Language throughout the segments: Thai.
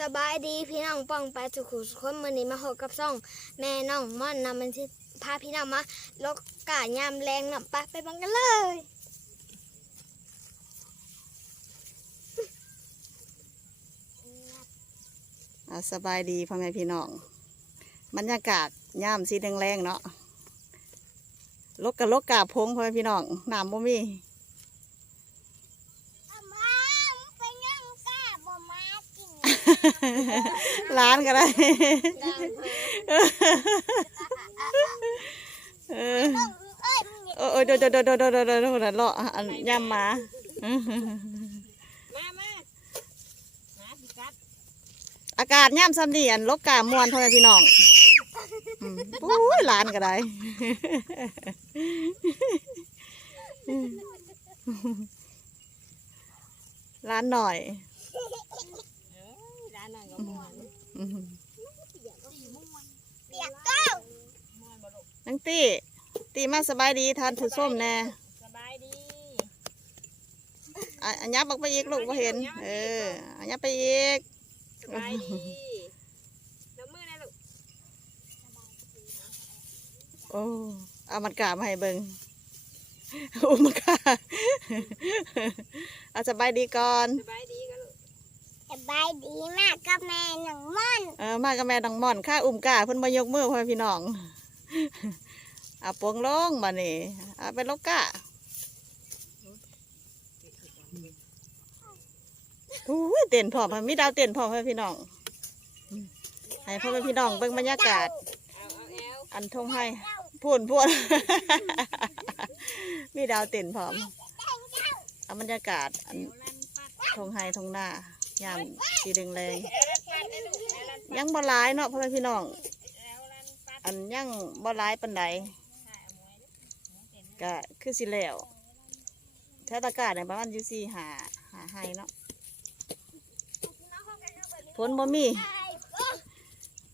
สบายดีพี่น้องป้องไปสุขุสุขคนมือนี้มาหกกับซ่อง แม่น้องม่อนนำมันที่พาพี่น้องมาลกกายามแรงนำไปไปบังกันเลย อ่าสบายดีพ่อแม่พี่น้องบรรยากาศย่ามสีแดงๆเนาะลกกับลกกาพงพ่อแม่พี่น้องน้ำบ่มี ร้านก็ได้เออเออเดดโดดโดดโดดโดดโดดเลาะย่ำมาอากาศย่ำซ้ำนี่อันลบกามวนเท่าไหร่พี่น้องปุ้ยร้านก็ได้ร้านหน่อย นนั่งกับม่วนอืมเปียกเก้าม่วนบ่ลูกนังตี้ตีมาสบายดีทานผู้ส้มแน่สบายดีอะอันยับออกไปอีกลูกว่าเห็น เอออันยับไปอีกสบายดีน้ำมือนะลูกโอ้เอามันกามาให้เบิงอุ้มมันกาเอาสบายดีก่อนสบายดีกันลูก สบายดีมากกับแม่หน้องม่อนเออมากับแม่ดังม่อนข้าอุ้มกาเพิ่นมายกมือพ่อพี่น้อง เอาปวงลงมานี่เอาไปลกกะโอ้ยเต้นพร้อมค่มีดาวเต้นพร้อมพ่อพี่น้องให้พ่อแม่พี่น้องเบิ่งบรรยากาศ อันทงให้พูนพูน มีดาวเต้นพร้อมเอาบรรยากาศอันทงไฮทงหน้า ยามสีแดงแรงแอลลันปัดได้ลูกแอลลันปัดยังบ่หลายเนาะพ่อแม่พี่น้องแอลลันปัดอันยังบ่หลายปานใดใช่เอาหมวยดิหมวยเต็มก็คือสิแล้วแถวตะกร้าเนี่ยประมาณอยู่สี่หาหาไฮเนาะฝนบ่มี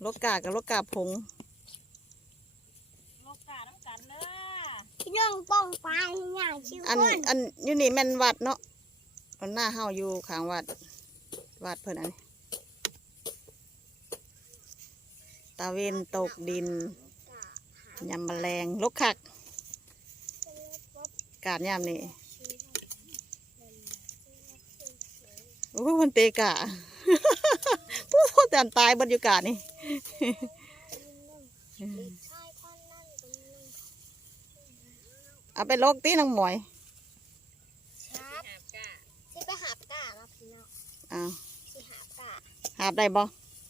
ลกกากับลกกาผงโลกกาน้ำกันเด้อพี่น้องป้องไปอย่างชิวอันคนอันอยู่นี่แม่นวัดเนาะอันหน้าเฮาอยู่ข้างวัด วัดเพิ่อนอันนี้ตาเวนตกดินยำแมลงลกคัก กาดยามนี่โอ้มันเตะกะพูดแต่อันตายบรรยากาศนี่เอาไปลกตีนังหมวย ครับ หาบกา สิไปหาบกามาพี่น้อง อ้าว สิหาบกา หาบได้บ่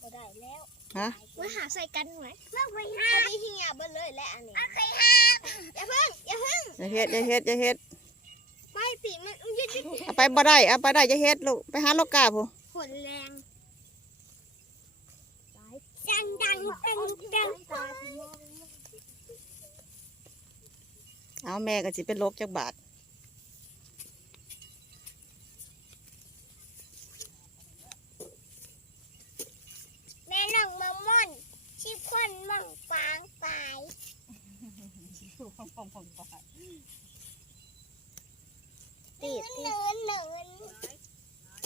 บ่ได้แล้วฮะมาหาใส่กันไหมเราไปหาพอดีที่หยาบเบิดเลยและอันนี้เคยหาอย่าเพิ่งอย่าเพิ่งอย่าเฮ็ดอย่าเฮ็ดอย่าเฮ็ดไปสิมันยืดยืดเอาไปบ่ได้เอาไปได้อย่าเฮ็ดลูกไปหาลกกาผู้ผลแรงดังดังดังดังเอาแม่ก็สิเป็นลกจักบาท แม่น้องมังม่อนชิควนมังฟางไป ถูกของของของก่อน ติดเนินเนิน น้อยน้อย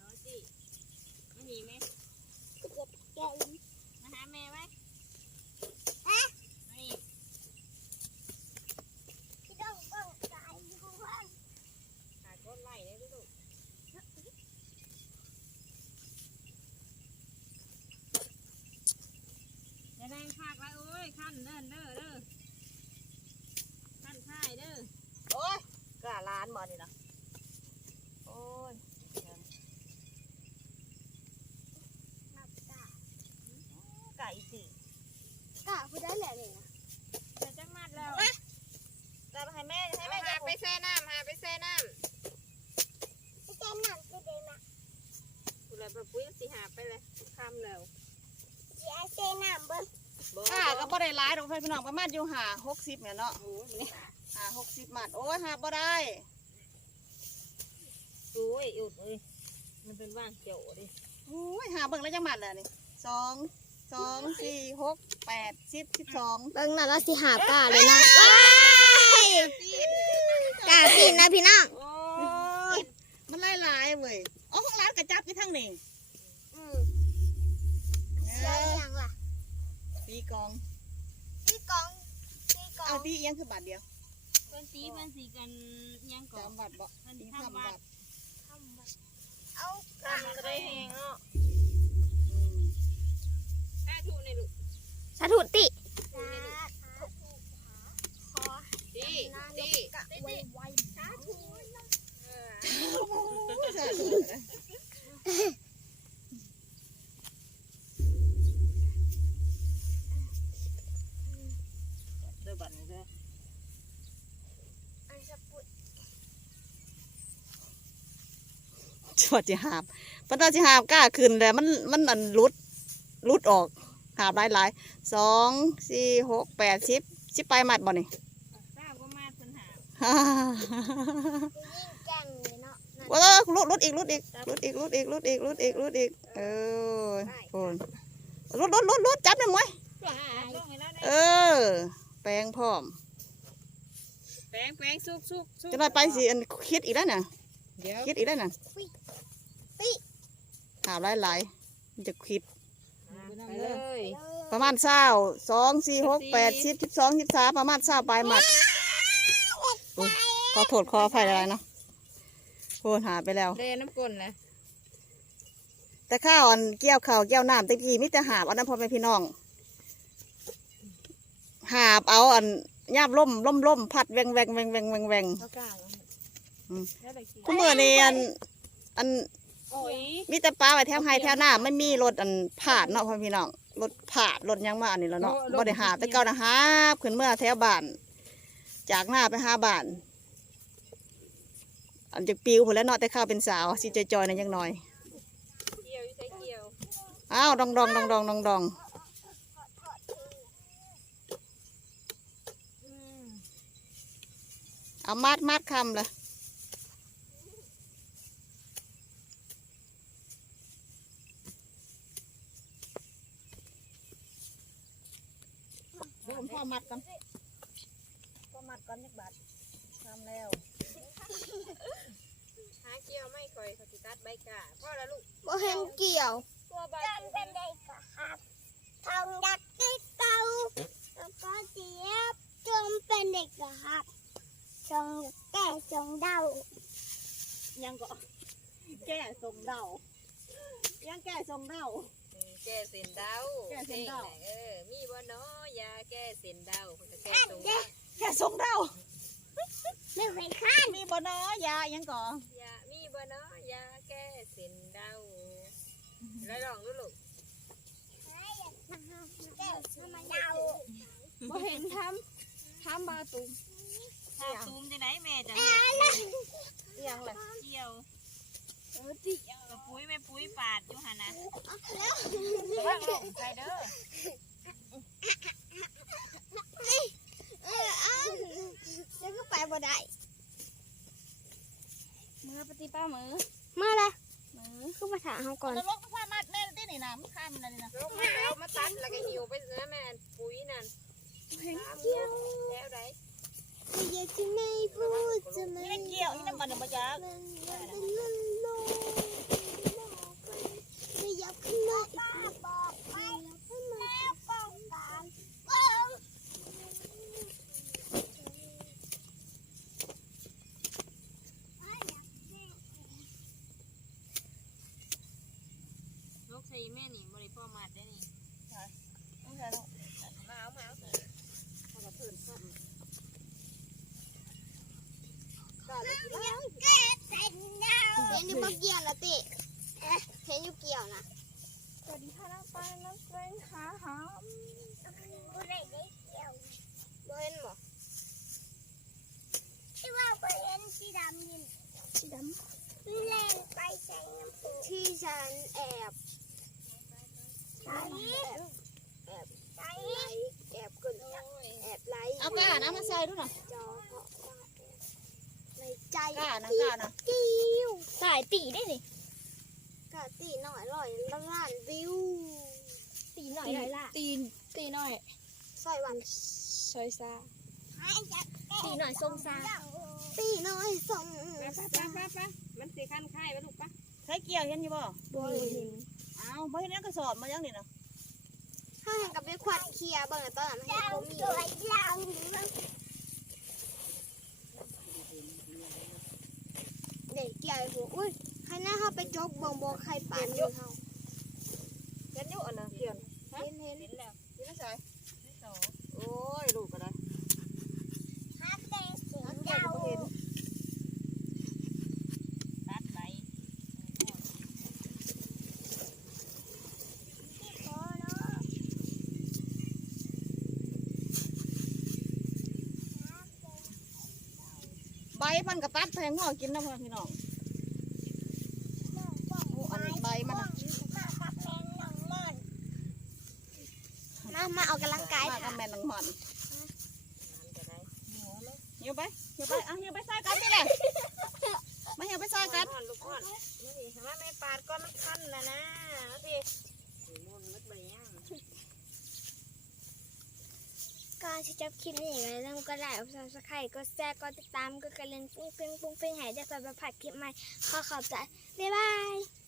น้อยสิไม่มีไหม ใหญ่ มาหาแม่ไหม ฮะ ไม่ พี่น้องต้องใจอยู่ว่า ขาดก้นไหลเลยลูกอย่าแร งคากไว้โอ้ยขั้นเดินเด้อเด้อขั้นท้ายเด้อโอ้ยกาล้านบ่นี่นะโอ้ยนับกะไก่สิกะผู้ได้แหละเนี่ยจะจักมัดแล้วจะให้แม่ให้ให้แม่แม่จะหาไปแช่น้ำหาไปแช่น้ไม่ใช่หนังจะเดินมาำกูเลยปะปุ้ยสิหาไปเลยคำแล้วเสียเซน้ำเบิ้ง กาก็บ่ได้หลายดอกพี่น้องประมาณอยู่หาหกสิบเนี่ยเนาะโอ้ยนี่หาหกสิบมัดโอ้ยหาบ่ได้โอ้ยอุดเลยมันเป็นว่างเจียวดิโอ้ยหาเบิ่งแล้วจังหมัดแล้วนี่สองสองสี่หกแปดสิบสิบสองเบิ้งน่ะแล้วสิหากะเลยนะว้ายกะปีนนะพี่น้องโอ้ยมันหลายหลายๆเว้ยอ๋อของร้านกระจับอยู่ทางนี้ได้ยังล่ะ ตีกองตีกองตีกอเอางตีเอียงคือบาทเดียวเพื่อนสีเพื่อนสีกันยังก่อสานมบาทบ่เพื่อนตีทำทำวับาดททำบัตรเอาทำก็ได้แหงเนาะอืมถ้าถูกในลูกสาธุติ ชวดจะหาบปะตาจะหาบกล้าขึ้นแต่มันมันอันรุดรุดออกหาบหลายหลายๆสองสี่หกแปดสิบสิบไปหมัดบ่นี่ทราบก็มาปัญหาฮ่าคือยิ่งแกล้งเลยเนาะนั่นว้าวรุดรุดอีกรุดอีกรุดอีกรุดอีกรุดอีกรุดอีกรุดอีกเออโอนรุดรุดรุดรุดจับหน่อยมวยลงให้แล้วเออ แปลงพร้อมแป้งแป้งสุกสุกสุกจะได้ไปสิอันคิดอีกแล้วน่ะ เดี๋ยวคิดอีกแล้วน่ะปิหาหลายหลายๆมันจะคิด ไปเลย ประมาณเศร้าสองสี่หกแปดสิบสิบสองสิบสามประมาณเศร้าปลายหมัดอุ๊ยขอโทษขออภัยอะไรเนาะโหหาไปแล้วเดน้ำก้นนะแต่ข้าวอันเกี่ยวข้าวเกี่ยวน้ำตะกี้มิแต่หาบอันนั้นพ่อแม่พี่น้อง หาบเอาอันยาบล่มล่มล่มพัดแวงแวงแวงแวงแวงแวง เขากล้าอืมแล้วไป กินคุณเมื่อนี่อันอันโอ้ยมีแต่ปลาไว้แถวไฮแถวหน้าไม่มีรถอันผ่านเนาะพ่อแม่พี่น้องรถผ่านรถหยังมาอันนี้แล้วเนาะบ่ได้หาบแต่เก่านะหาบขึ้นเมื่อแถวบ้าน จากหน้าไปหาบ้าน อันจะปิวผลแล้วเนาะแต่ข้าวเป็นสาวสิจอยๆนะยังน้อยเกี่ยวอยู่ใช้เกี่ยวอ้าวดองดองดองดองดองดองอืมเอามัดมัดคำเลย เดี๋ยวผมพ่อมัดกันพ่อมัดกันยักบาททำแล้วหาเกี่ยวไม่ค่อยเขาติตัดใบกาพ่อละลูกบ่เห็นเกี่ยวตัวใบเป็นเด็กครับทองยักษ์ที่เก่าแล้วก็เสียบจมเป็นเด็กครับจงแก่จงเดายังก็แก่ทรงเดายังแก่ทรงเดา แก้เส้นเดาแก้เส้นเดา เออ มีบ่เนาะยาแก้เส้นเดาเพิ่นก็แก้ตรงนี้แก่ทรงเดาไม่เคยข้ามีบ่เนาะยายังก่อยามีบ่เนาะยาแก้เส้นเดาแล้วลองดูลูกแก่ทำไมเดาบ่เห็นทำทำบาตุมทาตุมจังไหนแม่จะเฮ็ดเกี่ยวล่ะเกี่ยวเออติ กระปุ้ยแม่ปุ้ยปาดอยู่หั่นน่ะว่างลงใส่เด้อเออเอ้าแล้วก็ไปบ่ได้มือปฏิป้ามือมาเลยมือคือมาถามเขาก่อนแล้วลกพ่อมัดแม่ที่นี่นะมันข้ามมันนี่นะลงมาเอามาตัดแล้วก็หิวไปเนื้อแม่ปุ๋ยนั่นเกี่ยวแล้วไดอยากจะไม่พูดจะไม่นี่เกี่ยวนี่น้ำมันมันมันมันลงไม่อยากขึ้นมาก ลูกใส่แม่นี่บ่ได้พ่อมัดได้นี่มาเอามาเอาเห็น ห็นอยู่บ่เกี่ยวนะติเห็นอยู่เกี่ยวนะสวัสดีค่ะน้องปานน้องเป็นขาหอมบ่ได้ได้เกี่ยวบ่เห็นบ่ที่ว่าบ่เห็นสีดำยินสีดำเล่นไปใส่น้ำปูที่ฉันแอบใส่แอบใส่แอบกดแอบไลค์เอากานะมาใส่ด้วยนะจอพราะว่าแอบ ในใจกานะกานะกิ้วสายตีได้นี่กะตีหน่อยร้อยละล้านวิวตีหน่อยหน่อยล่ะตีตีหน่อยซอยวันซอยซาตีหน่อยทรงซาตีหน่อยส่งไปไปไปไปมันสีขั้นไข่ไปลูกปะใช้เกี่ยวเห็นอยู่บ่บ่เห็นเอาบ่เห็นยังกระสอบมายังนี่นะข้างกับไปขวัดเคลียร์เบิ่งตอนนั้นมันบ่มี เด็กเกี่ยวไอ้พวกอุ้ยใครหน้าเข้าไปจกเบิ่งบ่ใครปานอยู่เฮาเห็นอยู่อันน่ะเขียนเห็นเห็นเห็นแล้วอยู่ในใจที่สองโอ้ยลูกก็ได้ ฮักแต่เสียง เจ้า เจ้า ก็บ่เห็น ตัดไป พอเนาะ ใบมันก็ตัดแพงงอกินนะพ่อพี่น้องโอ้อันใบมันน่ะมามาออกกำลังกายมากัค่ะบแม่นางหมอนมันจะได้หัวเลยเหี่ยวไปเหี่ยวไปอะเหี่ยวไปซอยกันนี่แหละมาเหี่ยวไปซอยกันอ่อนลูกอ่อนนี่สิเห็นไหมแม่ปาดก้อนมันคันแล้วนะเอาสิมันมัดใบย่าง ก็ที่จบคลิปนี้ก็เริ่มก็ได้อบซับสไครต์ก็แชร์ก็ติดตามก็กระเล่นปุ้งปิ้งปุ้งปิ้งให้ได้ไปประผัดคลิปใหม่ขอขอบใจบ๊ายบาย